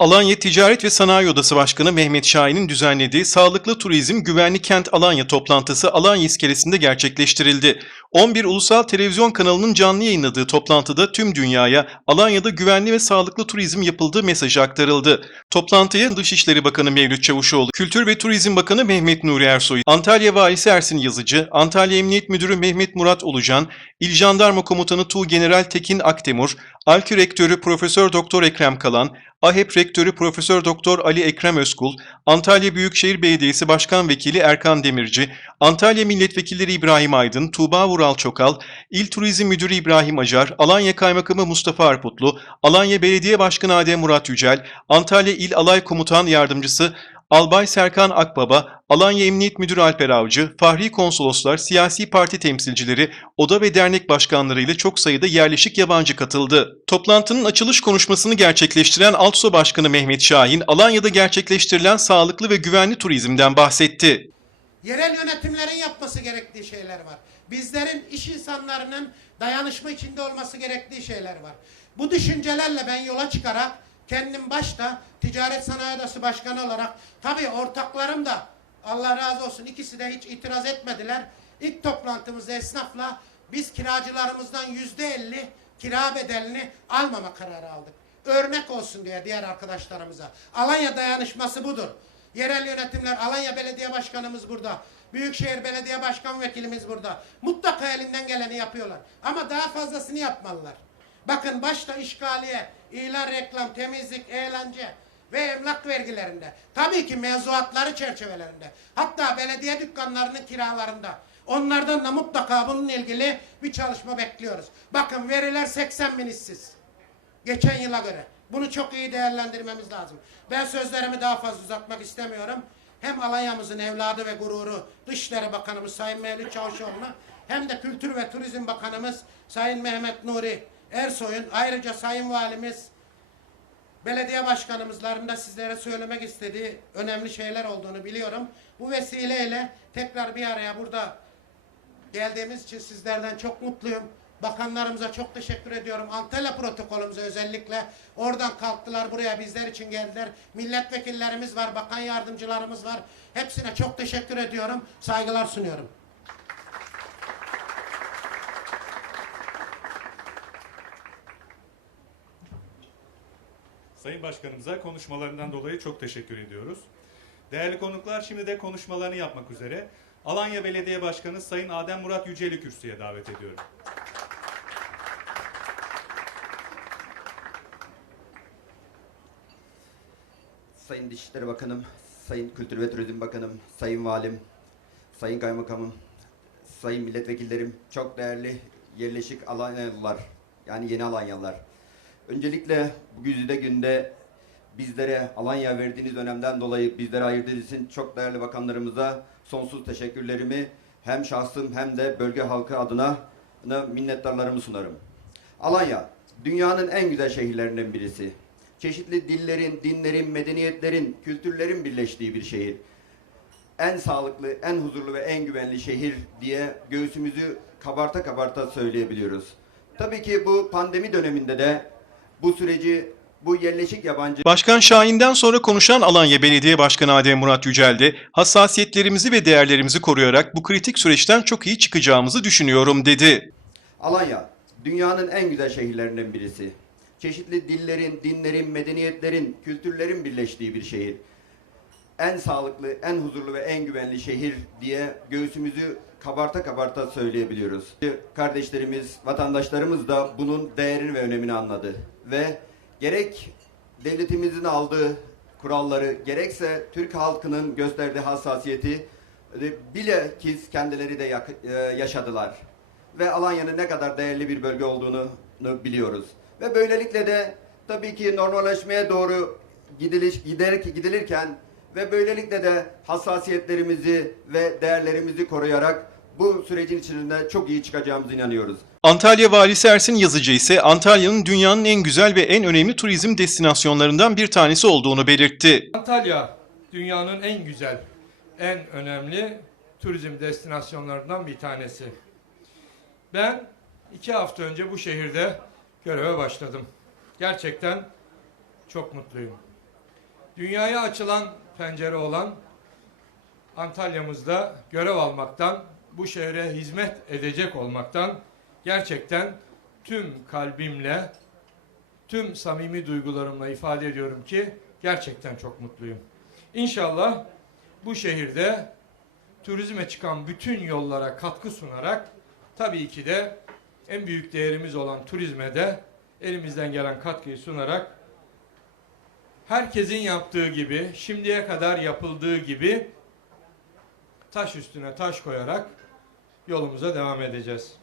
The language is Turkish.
Alanya Ticaret ve Sanayi Odası Başkanı Mehmet Şahin'in düzenlediği Sağlıklı Turizm Güvenli Kent Alanya toplantısı Alanya iskelesinde gerçekleştirildi. 11 ulusal televizyon kanalının canlı yayınladığı toplantıda tüm dünyaya Alanya'da güvenli ve sağlıklı turizm yapıldığı mesajı aktarıldı. Toplantıya Dışişleri Bakanı Mevlüt Çavuşoğlu, Kültür ve Turizm Bakanı Mehmet Nuri Ersoy, Antalya Valisi Ersin Yazıcı, Antalya Emniyet Müdürü Mehmet Murat Olucan, İl Jandarma Komutanı Tuğgeneral Tekin Aktemur, Alkü Rektörü Profesör Doktor Ekrem Kalan, AHEP Rektörü Profesör Doktor Ali Ekrem Özkul, Antalya Büyükşehir Belediyesi Başkan Vekili Erkan Demirci, Antalya Milletvekilleri İbrahim Aydın, Tuğba Vural Çokal, İl Turizm Müdürü İbrahim Acar, Alanya Kaymakamı Mustafa Arputlu, Alanya Belediye Başkanı Adem Murat Yücel, Antalya İl Alay Komutan Yardımcısı Albay Serkan Akbaba, Alanya Emniyet Müdürü Alper Avcı, Fahri Konsoloslar, siyasi parti temsilcileri, oda ve dernek başkanları ile çok sayıda yerleşik yabancı katıldı. Toplantının açılış konuşmasını gerçekleştiren Altso Başkanı Mehmet Şahin, Alanya'da gerçekleştirilen sağlıklı ve güvenli turizmden bahsetti. Yerel yönetimlerin yapması gerektiği şeyler var. Bizlerin iş insanlarının dayanışma içinde olması gerektiği şeyler var. Bu düşüncelerle ben yola çıkarak kendim başta Ticaret Sanayi Odası Başkanı olarak tabii ortaklarım da Allah razı olsun ikisi de hiç itiraz etmediler. İlk toplantımızda esnafla biz kiracılarımızdan yüzde elli kira bedelini almama kararı aldık. Örnek olsun diye diğer arkadaşlarımıza. Alanya dayanışması budur. Yerel yönetimler, Alanya Belediye Başkanımız burada. Büyükşehir Belediye Başkan Vekilimiz burada. Mutlaka elinden geleni yapıyorlar. Ama daha fazlasını yapmalılar. Bakın başta işgaliye, ilan reklam, temizlik, eğlence ve emlak vergilerinde. Tabii ki mevzuatları çerçevelerinde. Hatta belediye dükkanlarının kiralarında. Onlardan da mutlaka bununla ilgili bir çalışma bekliyoruz. Bakın veriler 80 bin işsiz. Geçen yıla göre. Bunu çok iyi değerlendirmemiz lazım. Ben sözlerimi daha fazla uzatmak istemiyorum. Hem Alanya'mızın evladı ve gururu Dışişleri Bakanımız Sayın Mevlüt Çavuşoğlu'na hem de Kültür ve Turizm Bakanımız Sayın Mehmet Nuri Ersoy'un ayrıca Sayın Valimiz belediye başkanımızların da sizlere söylemek istediği önemli şeyler olduğunu biliyorum. Bu vesileyle tekrar bir araya burada geldiğimiz için sizlerden çok mutluyum. Bakanlarımıza çok teşekkür ediyorum. Antalya protokolümüze özellikle oradan kalktılar buraya bizler için geldiler. Milletvekillerimiz var, bakan yardımcılarımız var. Hepsine çok teşekkür ediyorum. Saygılar sunuyorum. Sayın Başkanımıza konuşmalarından dolayı çok teşekkür ediyoruz. Değerli konuklar şimdi de konuşmalarını yapmak üzere Alanya Belediye Başkanı Sayın Adem Murat Yücel'i kürsüye davet ediyorum. Sayın Dışişleri Bakanım, Sayın Kültür ve Turizm Bakanım, Sayın Valim, Sayın Kaymakamım, Sayın Milletvekillerim, çok değerli yerleşik Alanyalılar, yani yeni Alanyalılar. Öncelikle bu güzide günde bizlere Alanya verdiğiniz önemden dolayı bizlere ayırdığınız için çok değerli bakanlarımıza sonsuz teşekkürlerimi hem şahsım hem de bölge halkı adına minnettarlarımı sunarım. Alanya, dünyanın en güzel şehirlerinden birisi. Çeşitli dillerin, dinlerin, medeniyetlerin, kültürlerin birleştiği bir şehir. En sağlıklı, en huzurlu ve en güvenli şehir diye göğsümüzü kabarta kabarta söyleyebiliyoruz. Tabii ki bu pandemi döneminde de bu süreci bu yerleşik yabancı Başkan Şahin'den sonra konuşan Alanya Belediye Başkanı Adem Murat Yücel de hassasiyetlerimizi ve değerlerimizi koruyarak bu kritik süreçten çok iyi çıkacağımızı düşünüyorum dedi. Alanya, dünyanın en güzel şehirlerinden birisi. Çeşitli dillerin, dinlerin, medeniyetlerin, kültürlerin birleştiği bir şehir. En sağlıklı, en huzurlu ve en güvenli şehir diye göğsümüzü kabarta kabarta söyleyebiliyoruz. Kardeşlerimiz, vatandaşlarımız da bunun değerini ve önemini anladı. Ve gerek devletimizin aldığı kuralları, gerekse Türk halkının gösterdiği hassasiyeti e, bilakis kendileri de e, yaşadılar ve Alanya'nın ne kadar değerli bir bölge olduğunu biliyoruz. Ve böylelikle de tabii ki normalleşmeye doğru gidiliş, gider, gidilirken ve böylelikle de hassasiyetlerimizi ve değerlerimizi koruyarak bu sürecin içinde çok iyi çıkacağımıza inanıyoruz. Antalya Valisi Ersin Yazıcı ise Antalya'nın dünyanın en güzel ve en önemli turizm destinasyonlarından bir tanesi olduğunu belirtti. Antalya dünyanın en güzel, en önemli turizm destinasyonlarından bir tanesi. Ben iki hafta önce bu şehirde göreve başladım. Gerçekten çok mutluyum. Dünyaya açılan pencere olan Antalya'mızda görev almaktan, bu şehre hizmet edecek olmaktan gerçekten tüm kalbimle, tüm samimi duygularımla ifade ediyorum ki gerçekten çok mutluyum. İnşallah bu şehirde turizme çıkan bütün yollara katkı sunarak tabii ki de en büyük değerimiz olan turizme de elimizden gelen katkıyı sunarak herkesin yaptığı gibi, şimdiye kadar yapıldığı gibi taş üstüne taş koyarak yolumuza devam edeceğiz.